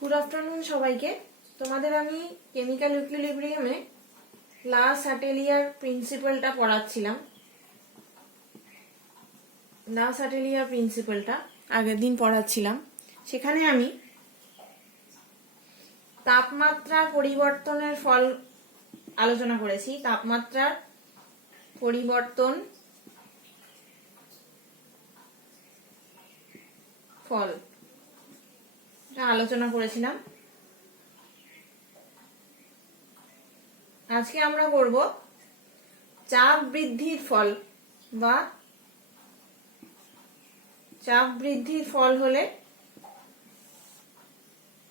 Good afternoon সবাইকে। তোমাদের আমি কেমিক্যাল ইকুইলিব্রিয়ামে লা সাটেলিয়ার প্রিন্সিপালটা পড়াচ্ছিলাম। লা সাটেলিয়ার প্রিন্সিপালটা আগের দিন পড়াচ্ছিলাম। সেখানে আমি তাপমাত্রার পরিবর্তনের ফল আলোচনা করেছি। তাপমাত্রার পরিবর্তন ফল আলোচনা করেছিলাম। আজকে আমরা করব চাপ বৃদ্ধির ফল বা চাপ বৃদ্ধির ফল হলে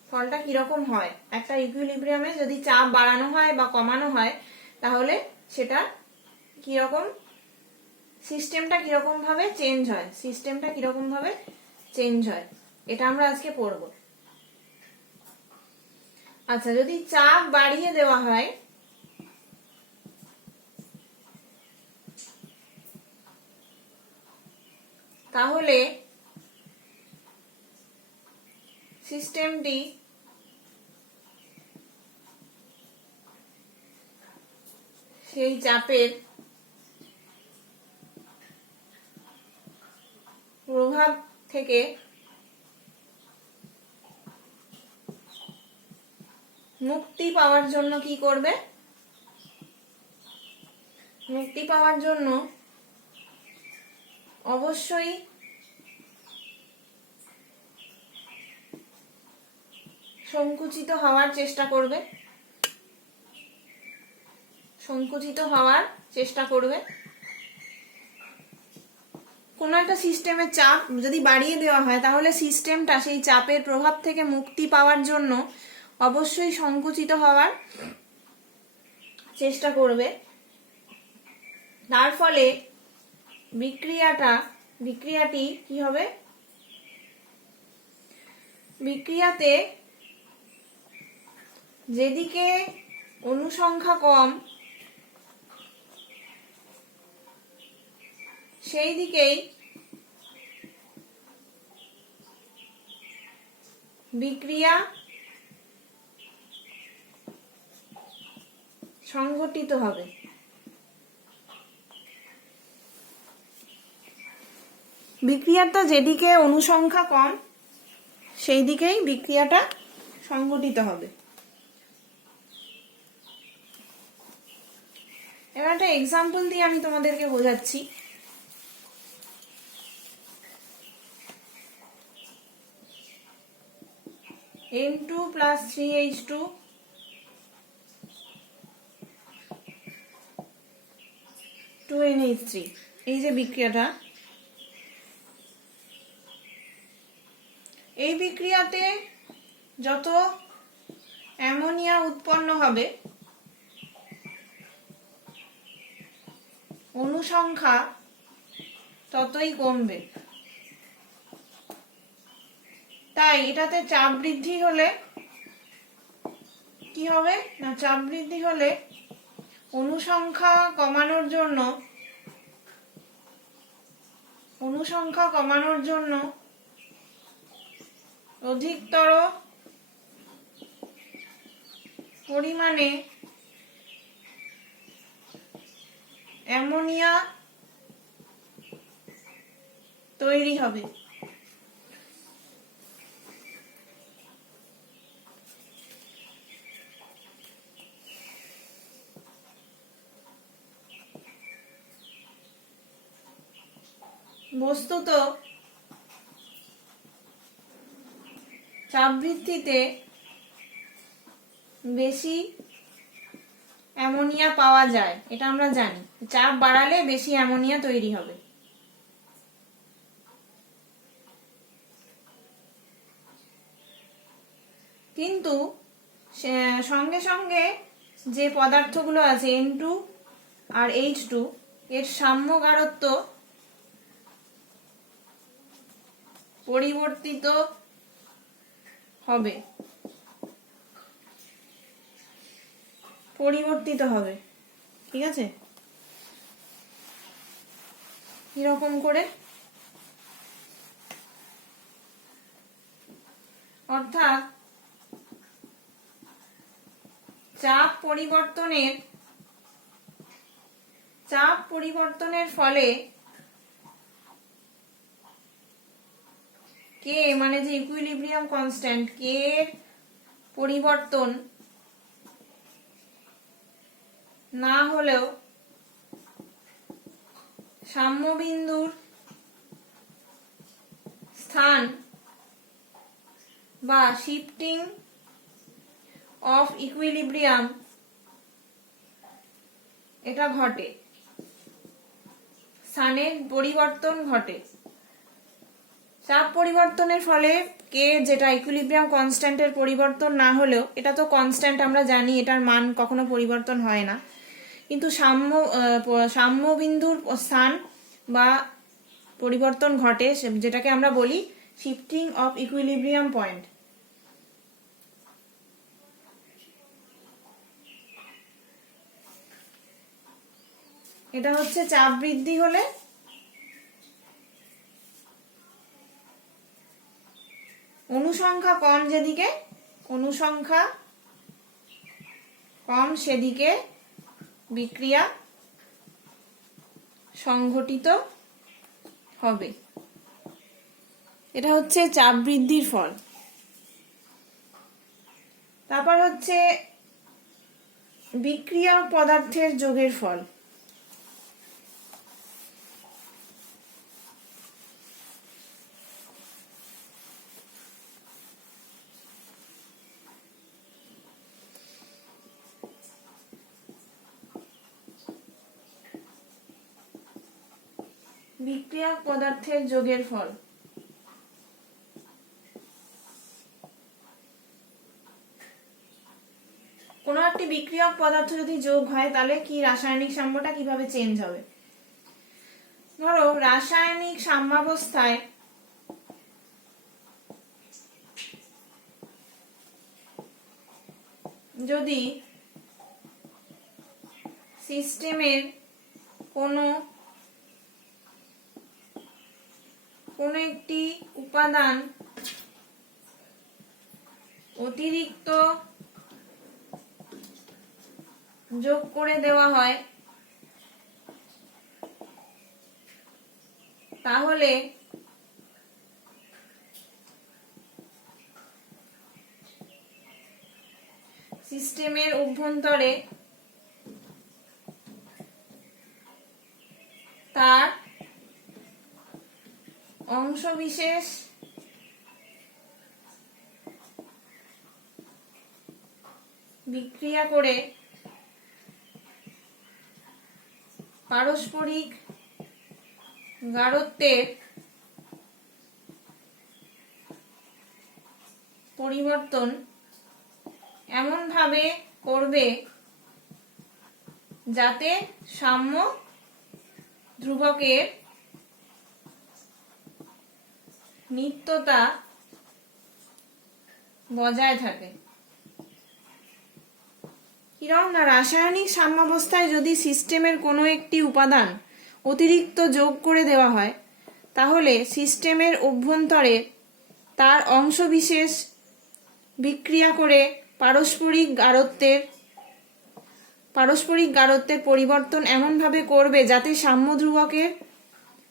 ফলটা কিরকম হয়। একটা ইকুইলিব্রিয়ামে যদি চাপ বাড়ানো হয় বা কমানো হয় তাহলে সেটা কিরকম সিস্টেমটা কিরকম ভাবে চেঞ্জ হয় এটা আমরা আজকে পড়ব। আচ্ছা, যদি চাপ বাড়িয়ে দেওয়া হয় তাহলে সিস্টেমটি সেই চাপের প্রভাব থেকে মুক্তি পাওয়ার জন্য কি করবে? মুক্তি পাওয়ার জন্য অবশ্যই সংকুচিত হওয়ার চেষ্টা করবে। কোন একটা সিস্টেমের চাপ যদি বাড়িয়ে দেওয়া হয় তাহলে সিস্টেমটা সেই চাপের প্রভাব থেকে মুক্তি পাওয়ার জন্য অবশ্যই সংকুচিত হওয়ার চেষ্টা করবে। তার ফলে বিক্রিয়াটি কি হবে? বিক্রিয়াতে যেদিকে অণুসংখ্যা কম সেই দিকেই বিক্রিয়া সংঘটিত হবে। বিক্রিয়াটা যেদিকে অণুসংখ্যা কম সেই দিকেই বিক্রিয়াটা সংঘটিত হবে। এবার একটা এক্সাম্পল দিয়ে আমি তোমাদেরকে বোঝাচ্ছি। N2 + 3H2 2NH3 এই যে বিক্রিয়াটা, এই বিক্রিয়াতে যত অ্যামোনিয়া উৎপন্ন হবে অণুসংখ্যা ততই কমবে। তাই এটাতে চাপ বৃদ্ধি হলে কি হবে না, চাপ বৃদ্ধি হলে অণুসংখ্যা কমানোর জন্য অধিকতর পরিমাণে অ্যামোনিয়া তৈরি হবে। বস্তুত চাপ বৃদ্ধিতে বেশি অ্যামোনিয়া পাওয়া যায়, এটা আমরা জানি। চাপ বাড়ালে বেশি অ্যামোনিয়া তৈরি হবে। কিন্তু সঙ্গে সঙ্গে যে পদার্থগুলো আছে N2 আর H2 এর সাম্যগারত্ব পরিবর্তিত হবে। ঠিক আছে? কিরকম করে? অর্থাৎ চাপ পরিবর্তনের ফলে কে মানে যে ইকুইলিব্রিয়াম কনস্ট্যান্ট কে এর পরিবর্তন না হলেও সাম্যবিন্দুর স্থান বা শিফটিং অফ ইকুইলিব্রিয়াম এটা ঘটে, স্থানের পরিবর্তন ঘটে। চাপ পরিবর্তনের ফলে কে যেটা ইকুইলিব্রিয়াম কনস্ট্যান্টের পরিবর্তন না হলেও, এটা তো কনস্ট্যান্ট আমরা জানি, এটার মান কখনো পরিবর্তন হয় না, কিন্তু সাম্যবিন্দুর স্থান বা পরিবর্তন ঘটে, যেটাকে আমরা বলি শিফটিং অফ ইকুইলিব্রিয়াম পয়েন্ট। এটা হচ্ছে চাপ বৃদ্ধি হলে অনুসংখ্যা কম সেদিকে বিক্রিয়া সংঘটিত হবে। এটা হচ্ছে চাপ বৃদ্ধির ফল। তারপর হচ্ছে বিক্রিয়া পদার্থের যোগের ফল। বিক্রিয়ক পদার্থের যোগের ফল। কোনো একটি বিক্রিয়ক পদার্থ যদি যোগ হয় তাহলে কি রাসায়নিক সাম্যটা কিভাবে চেঞ্জ হবে? ধরো রাসায়নিক সাম্যাবস্থায় যদি সিস্টেমের কোনো একটি উপাদান অতিরিক্ত যোগ করে দেওয়া হয়, তাহলে সিস্টেমের অভ্যন্তরে তার অংশবিশেষ বিক্রিয়া করে পারস্পরিক গাঢ়ত্বের পরিবর্তন এমনভাবে করবে যাতে সাম্য ধ্রুবকের নিত্যতা বজায় থাকে। কিরকম না, রাসায়নিক সাম্যাবস্থায় যদি সিস্টেমের কোনো একটি উপাদান অতিরিক্ত যোগ করে দেওয়া হয়, তাহলে সিস্টেমের অভ্যন্তরে তার অংশবিশেষ বিক্রিয়া করে পারস্পরিক গাঢ়ত্বের পরিবর্তন এমনভাবে করবে যাতে সাম্য ধ্রুবকের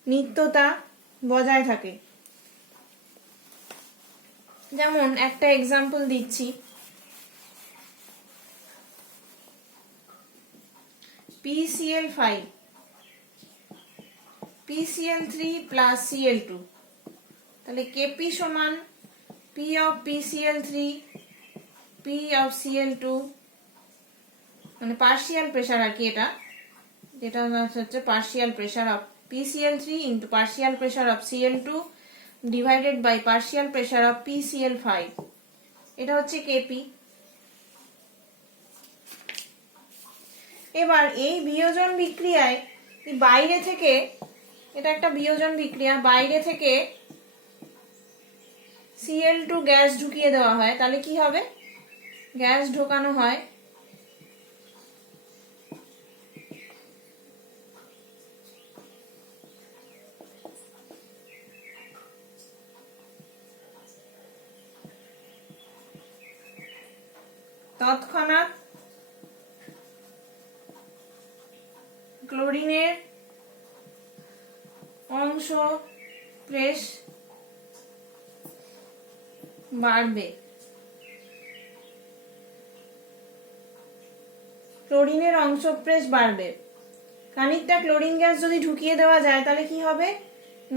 নিত্যতা বজায় থাকে। যেমন একটা এক্সাম্পল দিচ্ছি, PCl5 PCl3 প্লাস Cl2, তাহলে Kp সমান P of PCl3 P of Cl2, মানে পার্শিয়াল প্রেসার আর কি, যেটা হচ্ছে partial pressure of PCl3 into partial pressure of Cl2 divided by partial pressure of PCl5, এটা হচ্ছে Kp। এবার এই বিয়োজন বিক্রিয়ায় বাইরে থেকে, এটা একটা বিয়োজন বিক্রিয়া, বাইরে থেকে Cl2 গ্যাস ঢুকিয়ে দেওয়া হয়, তাহলে কি হবে? গ্যাস ঢোকানো হয়, তৎক্ষণাৎ ক্লোরিনের অংশ প্রেস বাড়বে। ক্লোরিনের অংশপ্রেস বাড়বে। খানিকটা ক্লোরিন গ্যাস যদি ঢুকিয়ে দেওয়া যায় তাহলে কি হবে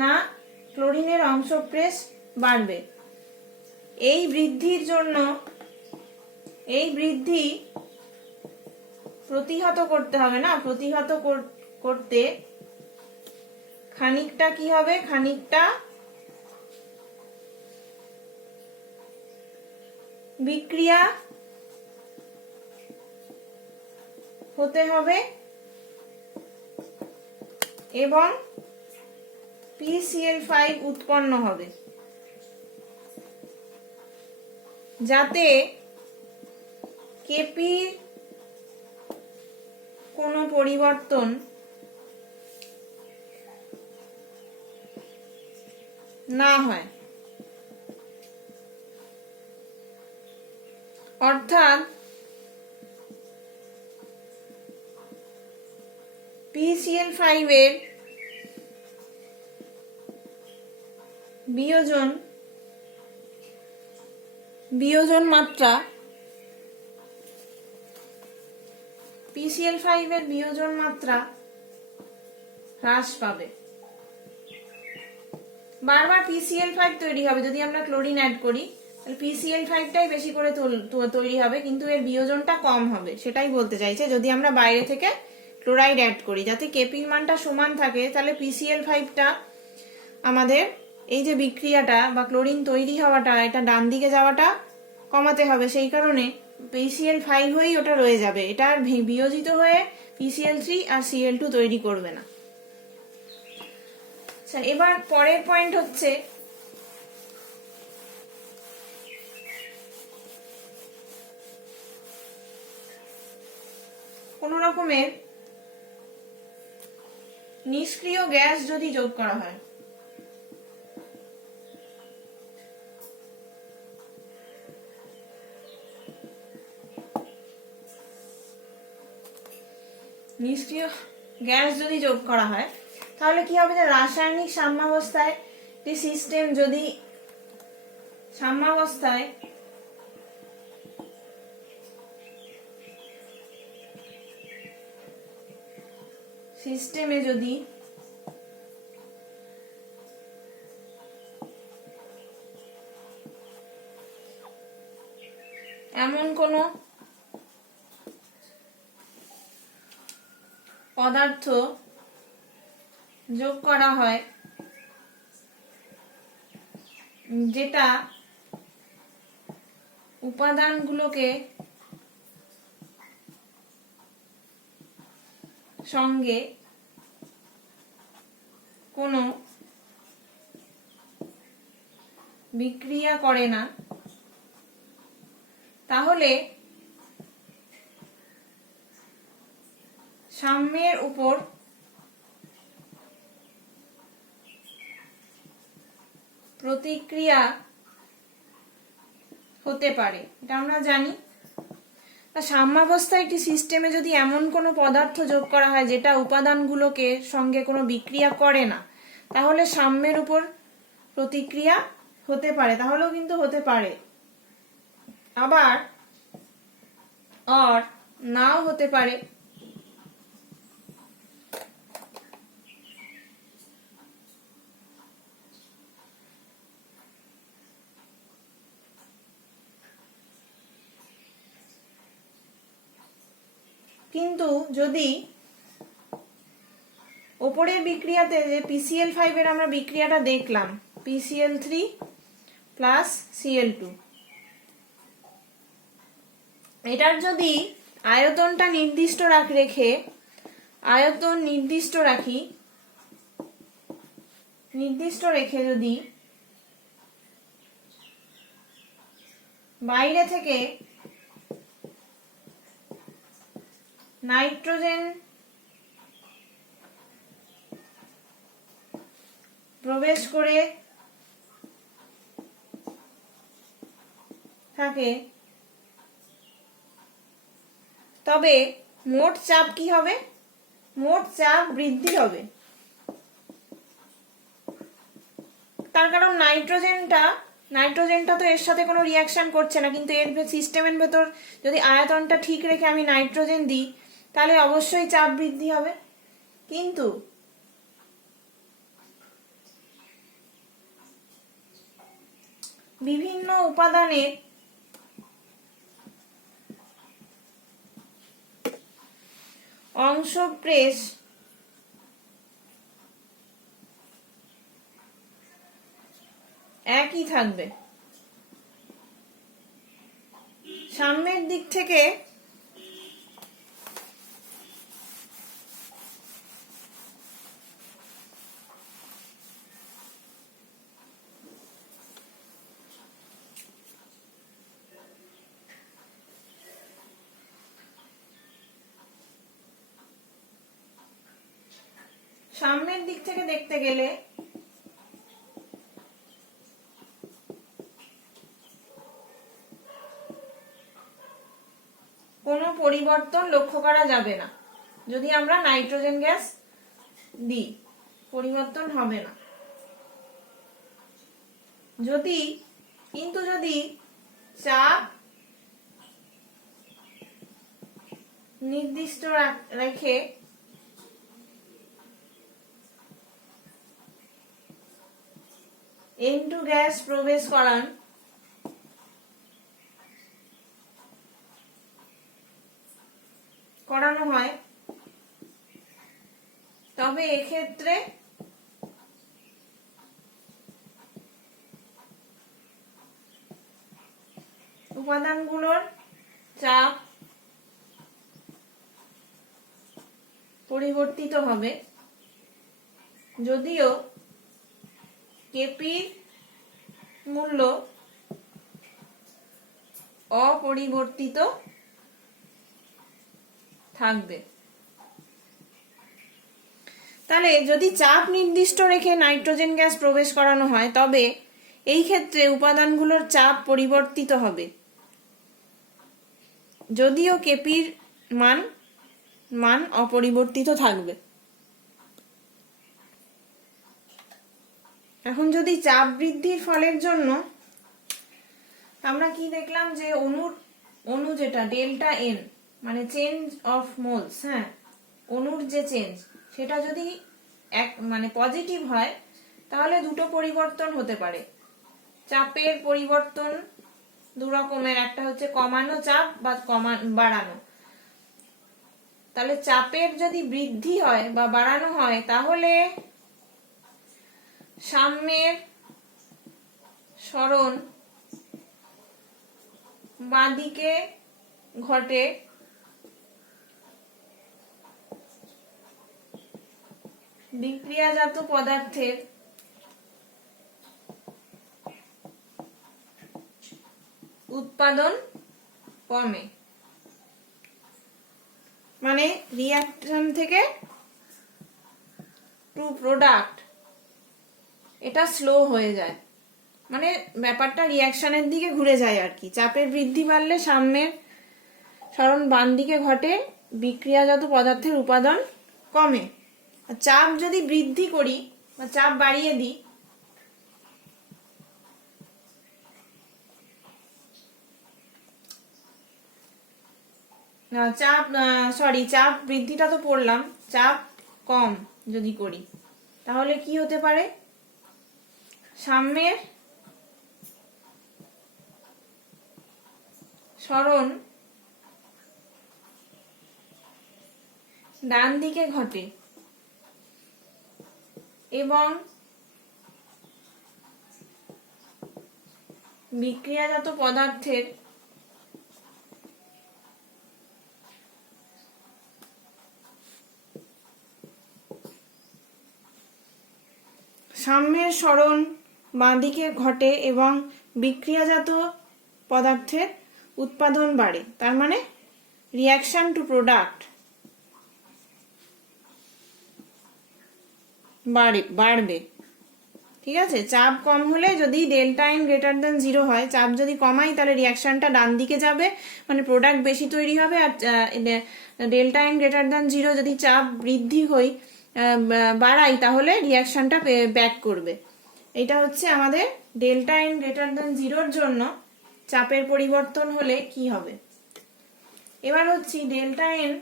না, ক্লোরিনের অংশপ্রেস বাড়বে। এই বৃদ্ধির জন্য, এই বৃদ্ধি প্রতিহত করতে হবে না, প্রতিহত করতে খানিকটা কি হবে, খানিকটা বিক্রিয়া হতে হবে এবং PCl5 উৎপন্ন হবে, যাতে কেপির কোনো পরিবর্তন না হয়। অর্থাৎ PCl5 এর বিয়োজন মাত্রা, PCl5 এর বিয়োজন মাত্রা হ্রাস পাবে। বারবার PCl5 তৈরি হবে যদি আমরা ক্লোরিন অ্যাড করি, তাহলে PCl5টাই বেশি করে তৈরি হবে, কিন্তু এর বিয়োজনটা কম হবে। সেটাই বলতে চাইছে, যদি আমরা বাইরে থেকে ক্লোরাইড অ্যাড করি যাতে কেপির মানটা সমান থাকে, তাহলে PCl5টা আমাদের এই যে বিক্রিয়াটা বা ক্লোরিন তৈরি হওয়াটা, এটা ডান দিকে যাওয়াটা কমাতে হবে। সেই কারণে PCl5 হয়েই ওটা রয়ে যাবে, এটা আর বিয়োজিত হয়ে PCl3 আর Cl2 তৈরি করবে না। আচ্ছা, এবার পরের পয়েন্ট হচ্ছে কোন রকমের নিষ্ক্রিয় গ্যাস যদি যোগ করা হয়, নিষ্ক্রিয় গ্যাস যদি যোগ করা হয় তাহলে কি হবে, যে রাসায়নিক সাম্যাবস্থায় যে সিস্টেম, যদি সাম্যাবস্থায় সিস্টেমে যদি এমন কোনো পদার্থ যোগ করা হয় যেটা উপাদানগুলোকে সঙ্গে কোনো বিক্রিয়া করে না, তাহলে সাম্যের উপর প্রতিক্রিয়া হতে পারে। এটা আমরা জানি। সাম্যাবস্থায় একটি সিস্টেমে যদি এমন কোনো পদার্থ যোগ করা হয় যেটা উপাদানগুলোকে সঙ্গে কোনো বিক্রিয়া করে না, তাহলে সাম্যের উপর প্রতিক্রিয়া হতে পারে, তাহলেও কিন্তু হতে পারে, আবার নাও হতে পারে। কিন্তু যদি ওপরের বিক্রিয়াতে যে PCl5 এর আমরা বিক্রিয়াটা দেখলাম, PCl3 প্লাস Cl2, এটার যদি আয়তনটা নির্দিষ্ট রেখে যদি বাইরে থেকে নাইট্রোজেন প্রবেশ করে থাকে, তবে মোট চাপ কি হবে মোট চাপ বৃদ্ধি হবে। তার কারণ নাইট্রোজেনটা তো এর সাথে কোনো রিয়াকশন করছে না, কিন্তু এর সিস্টেমের ভেতর যদি আয়তনটা ঠিক রেখে আমি নাইট্রোজেন দিই তাহলে অবশ্যই চাপ বৃদ্ধি হবে। কিন্তু বিভিন্ন উপাদানের অংশপ্রেস একই থাকবে। সামনের দিক থেকে দেখতে গেলে কোনো পরিবর্তন লক্ষ্য করা যাবে না। যদি আমরা নাইট্রোজেন গ্যাস দিই পরিবর্তন হবে না। কিন্তু যদি চাপ নির্দিষ্ট রেখে N2 গ্যাস প্রবেশ করানো হয়, তবে এক্ষেত্রে উপাদানগুলোর চাপ পরিবর্তিত হবে, যদিও কেপির মূল্য অপরিবর্তিত থাকবে। তাহলে যদি চাপ নির্দিষ্ট রেখে নাইট্রোজেন গ্যাস প্রবেশ করানো হয় তবে এই ক্ষেত্রে উপাদানগুলোর চাপ পরিবর্তিত হবে, যদিও কেপির মান অপরিবর্তিত থাকবে। এখন যদি চাপ বৃদ্ধির ফলের জন্য আমরা কি দেখলাম যে অণু যেটা ডেল্টা এন মানে চেঞ্জ অফ মোলস, হ্যাঁ অণুর যে চেঞ্জ সেটা যদি পজিটিভ হয় তাহলে দুটো পরিবর্তন হতে পারে। চাপের পরিবর্তন দু রকমের, একটা হচ্ছে কমানো চাপ বা বাড়ানো। তাহলে চাপের যদি বৃদ্ধি হয় বা বাড়ানো হয় তাহলে সাম্যের সরণ বাঁদিকে ঘটে বিক্রিয়াজাত পদার্থের উৎপাদন কমে, মানে রিঅ্যাকশন থেকে টু প্রোডাক্ট এটা স্লো হয়ে যায়, মানে ব্যাপারটা রিঅ্যাকশনের দিকে ঘুরে যায় আর কি। চাপের বৃদ্ধি বাড়লে সামনের সরণ বাম দিকে ঘটে বিক্রিয়াজাত পদার্থের উৎপাদন কমে। চাপ যদি বৃদ্ধি করি বা চাপ বাড়িয়ে দিই চাপ বৃদ্ধিটা তো পড়লাম, চাপ কম যদি করি তাহলে কি হতে পারে, সাম্যের সরণ ডান দিকে ঘটে এবং বিক্রিয়াজাত পদার্থের সাম্যের সরণ বাঁদিকে ঘটে এবং বিক্রিয়াজাত পদার্থের উৎপাদন বাড়ে। তার মানে রিঅ্যাকশন টু প্রোডাক্ট বাড়বে। ঠিক আছে, চাপ কম হলে যদি ডেল্টা এন গ্রেটার দেন 0 হয়, চাপ যদি কমাই তাহলে রিয়াকশনটা ডান দিকে যাবে, মানে প্রোডাক্ট বেশি তৈরি হবে। আর ডেল্টা এন গ্রেটার দেন 0 যদি চাপ বৃদ্ধি হই বাড়াই তাহলে রিয়াকশনটা ব্যাক করবে। এটা হচ্ছে আমাদের ডেল্টা এন গ্রেটার দেন 0-র জন্য চাপের পরিবর্তন হলে কি হবে। এবার হচ্ছে ডেল্টা এন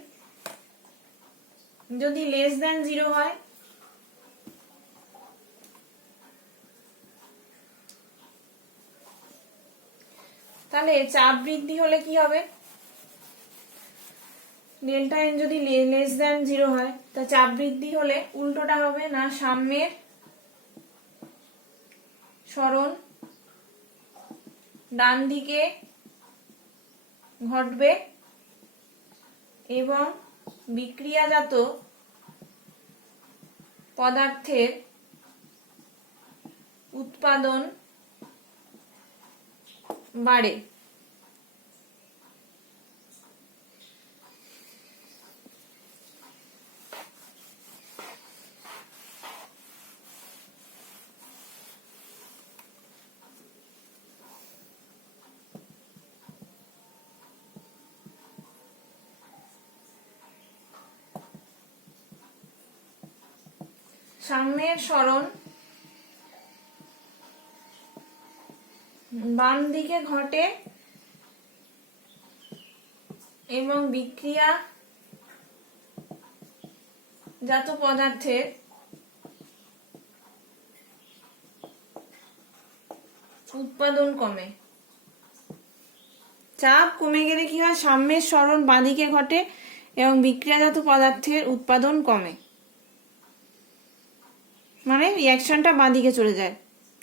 যদি লেস দেন 0 হয়, তাহলে চাপ বৃদ্ধি হলে কি হবে। ডেল্টা এন যদি লেস দেন 0 হয়, তা চাপ বৃদ্ধি হলে উল্টোটা হবে না, সাম্যের সরণ ডান দিকে ঘটবে এবং বিক্রিয়াজাত পদার্থের উৎপাদন বাড়ে। সাম্যের সরণ বাম দিকে ঘটে এবং বিক্রিয়াজাত পদার্থের উৎপাদন কমে। চাপ কমে গেলে কি হয়, সাম্যের সরণ বাঁ দিকে ঘটে এবং বিক্রিয়াজাত পদার্থের উৎপাদন কমে, মানে রিয়াকশনটা বাঁ দিকে চলে যায়।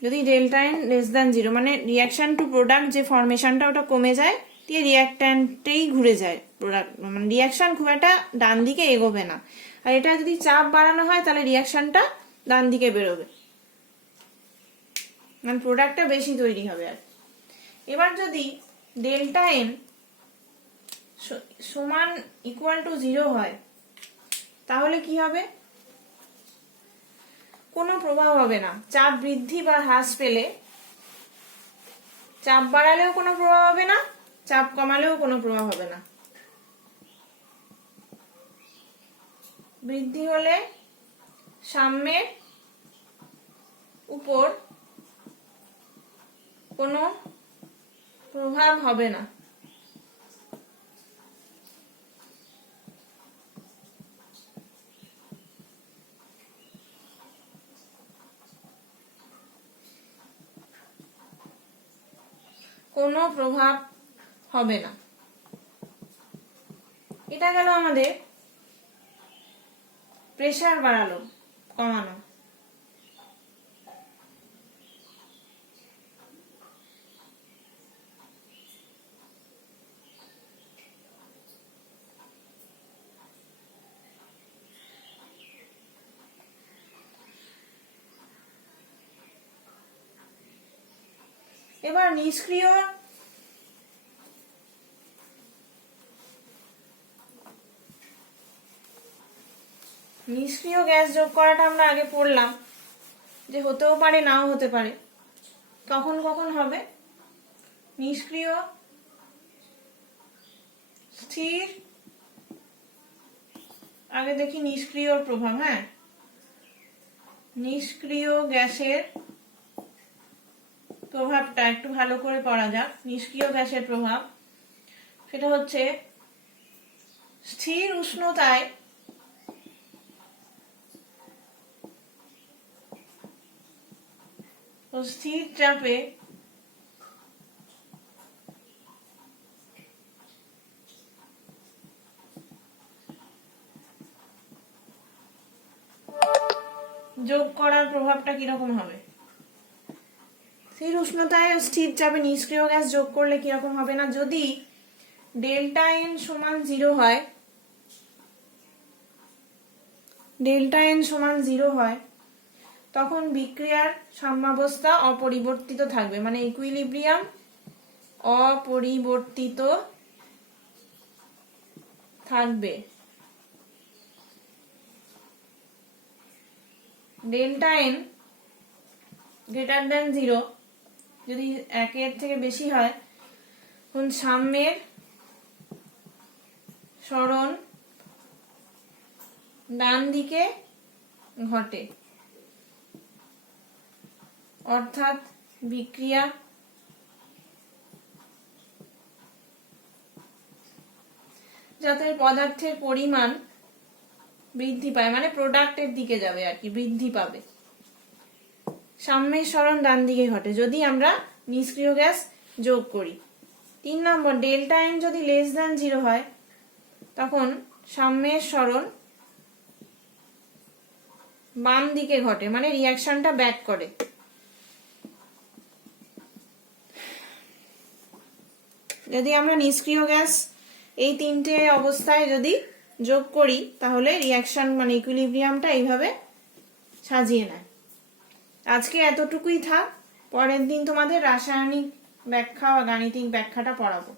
যদি ডেল্টা এন লেস দ্যান 0 মানে রিয়াকশন টু প্রোডাক্ট যে ফরমেশনটা ওটা কমে যায়, দিয়ে রিয়াক্ট্যান্টেই ঘুরে যায় প্রোডাক্ট, মানে রিয়াকশন খুব একটা ডান দিকে এগোবে না। আর এটা যদি চাপ বাড়ানো হয় তাহলে রিয়াকশনটা ডান দিকে বেরোবে, মানে প্রোডাক্টটা বেশি তৈরি হবে। আর এবার যদি ডেল্টা এন সমান ইকুয়াল টু 0 হয় তাহলে কি হবে, কোনো প্রভাব হবে না। চাপ বৃদ্ধি বা হ্রাস পেলে, চাপ বাড়ালেও কোনো প্রভাব হবে না, চাপ কমালেও কোনো প্রভাব হবে না। বৃদ্ধি হলে সাম্যের উপর কোনো প্রভাব হবে না। কোনো প্রভাব হবে না। এটা গেল আমাদের প্রেসার বাড়ালো কমানো। এবার নিষ্ক্রিয় গ্যাস যোগ করাটা আমরা আগে পড়লাম, যে হতেও পারে নাও হতে পারে। কখন কখন হবে, নিষ্ক্রিয় স্থির, আগে দেখি নিষ্ক্রিয়র প্রভাব। হ্যাঁ, নিষ্ক্রিয় গ্যাসের প্রভাবটা একটু ভালো করে পড়া যাক। নিষ্ক্রিয় গ্যাসের প্রভাব সেটা হচ্ছে স্থির উষ্ণতায় ও স্থির চাপে যোগ করার প্রভাবটা কিরকম হবে। স্থির উষ্ণতায় ও স্থির চাপে নিষ্ক্রিয় গ্যাস যোগ করলে কিরকম হবে না, যদি ডেল্টা এন সমান 0 হয়, ডেল্টা এন সমান 0 হয়, তখন বিক্রিয়ার সাম্যাবস্থা অপরিবর্তিত থাকবে, মানে ইকুইলিব্রিয়াম অপরিবর্তিত থাকবে। ডেল্টা এন গ্রেটার দেন 0, যদি 1 থেকে বেশি হয়, তখন সাম্যের সরণ ডান দিকে ঘটে, অর্থাৎ বিক্রিয়া যাতে পদার্থের পরিমাণ বৃদ্ধি পায়, মানে প্রোডাক্টের দিকে যাবে আর কি, বৃদ্ধি পাবে। সাম্যের সরণ ডান দিকে ঘটে যদি আমরা নিষ্ক্রিয় গ্যাস যোগ করি। 3 নম্বর, ডেল্টা এন যদি লেস দ্যান 0 হয়, তখন সাম্যের সরণ বাম দিকে ঘটে, মানে রিয়াকশনটা ব্যাক করে। যদি আমরা নিষ্ক্রিয় গ্যাস এই 3টে অবস্থায় যদি যোগ করি, তাহলে রিয়াকশন মানে ইকুইলিব্রিয়ামটা এইভাবে সাজিয়ে নেয়। আজকে এতটুকুই থাক, পরের দিন তোমাদের রাসায়নিক ব্যাখ্যা বা গাণিতিক ব্যাখ্যাটা পড়াবো।